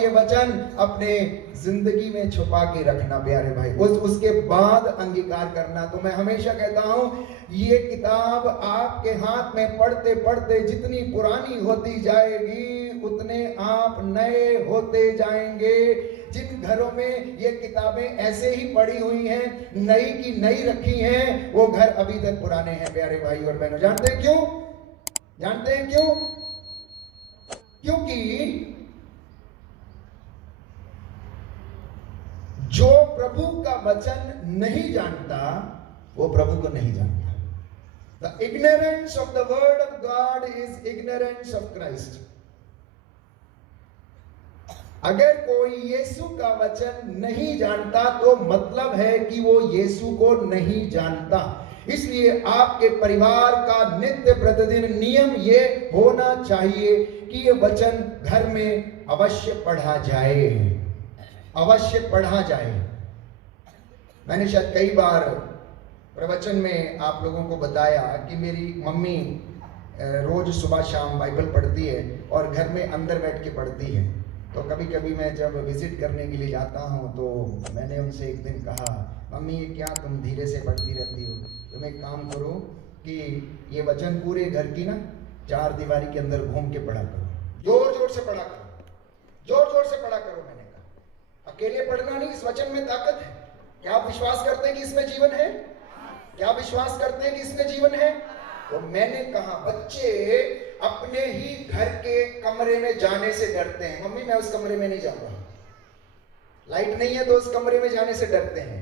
ये वचन अपने जिंदगी में छुपा के रखना प्यारे भाई, उसके बाद अंगीकार करना। तो मैं हमेशा कहता हूं ये किताब आपके हाथ में पढ़ते पढ़ते जितनी पुरानी होती जाएगी उतने आप नए होते जाएंगे। जिन घरों में ये किताबें ऐसे ही पड़ी हुई हैं, नई की नई रखी हैं, वो घर अभी तक पुराने हैं प्यारे भाई और बहनों। जानते हैं क्यों? जानते हैं क्यों? क्योंकि जो प्रभु का वचन नहीं जानता वो प्रभु को नहीं जानता। The ignorance of the word of God is ignorance of Christ. अगर कोई यीशु का वचन नहीं जानता तो मतलब है कि वो यीशु को नहीं जानता। इसलिए आपके परिवार का नित्य प्रतिदिन नियम ये होना चाहिए कि ये वचन घर में अवश्य पढ़ा जाए, अवश्य पढ़ा जाए। मैंने शायद कई बार प्रवचन में आप लोगों को बताया कि मेरी मम्मी रोज सुबह शाम बाइबल पढ़ती है और घर में अंदर बैठ के पढ़ती है। तो कभी कभी मैं जब विजिट करने के लिए जाता हूँ तो मैंने उनसे एक दिन कहा, मम्मी ये क्या तुम धीरे से पढ़ती रहती हो, तुम एक काम करो कि ये वचन पूरे घर की ना चार दीवारी के अंदर घूम के पढ़ा करो, जोर जोर से पढ़ा करो, जोर जोर से पढ़ा करो। मैंने कहा अकेले पढ़ना नहीं, इस वचन में ताकत है। क्या आप विश्वास करते हैं कि इसमें जीवन है? क्या आप विश्वास करते हैं कि इसमें जीवन है? तो मैंने कहा बच्चे अपने ही घर के कमरे में जाने से डरते हैं, मम्मी मैं उस कमरे में नहीं जाऊंगा, लाइट नहीं है तो उस कमरे में जाने से डरते हैं,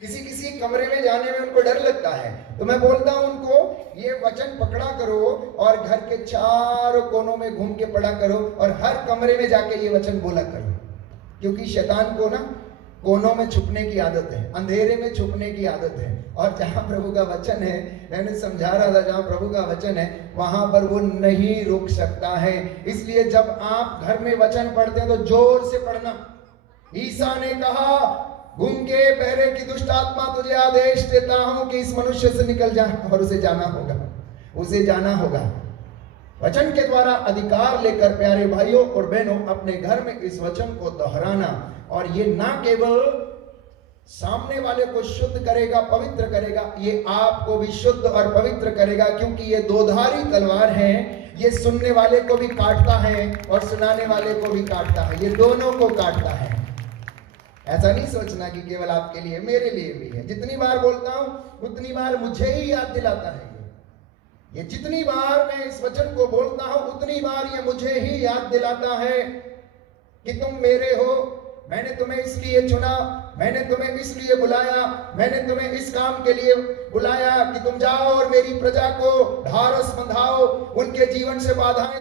किसी किसी कमरे में जाने में उनको डर लगता है। तो मैं बोलता हूं उनको ये वचन पकड़ा करो और घर के चारों कोनों में घूम के पढ़ा करो और हर कमरे में जाके ये वचन बोला करो, क्योंकि शैतान को ना कोनों में छुपने की आदत है, अंधेरे में छुपने की आदत है। और जहां प्रभु का वचन है, मैंने समझा रहा था, जहां प्रभु का वचन है वहां पर वो नहीं रुक सकता है। इसलिए जब आप घर में वचन पढ़ते हैं तो जोर से पढ़ना। ईसा ने कहा गूंगे बहरे की दुष्ट आत्मा तुझे आदेश देता हूं कि इस मनुष्य से निकल जा, और उसे जाना होगा, उसे जाना होगा। वचन के द्वारा अधिकार लेकर प्यारे भाइयों और बहनों अपने घर में इस वचन को दोहराना, और ये ना केवल सामने वाले को शुद्ध करेगा, पवित्र करेगा, ये आपको भी शुद्ध और पवित्र करेगा, क्योंकि ये दोधारी तलवार है। ये सुनने वाले को भी काटता है और सुनाने वाले को भी काटता है, ये दोनों को काटता है। ऐसा नहीं सोचना कि केवल आपके लिए, मेरे लिए भी है। जितनी बार बोलता हूं उतनी बार मुझे ही याद दिलाता है। ये जितनी बार मैं इस वचन को बोलता हूं उतनी बार ये मुझे ही याद दिलाता है कि तुम मेरे हो, मैंने तुम्हें इसलिए चुना, मैंने तुम्हें इसलिए बुलाया, मैंने तुम्हें इस काम के लिए बुलाया कि तुम जाओ और मेरी प्रजा को ढारस बंधाओ, उनके जीवन से बाधाएं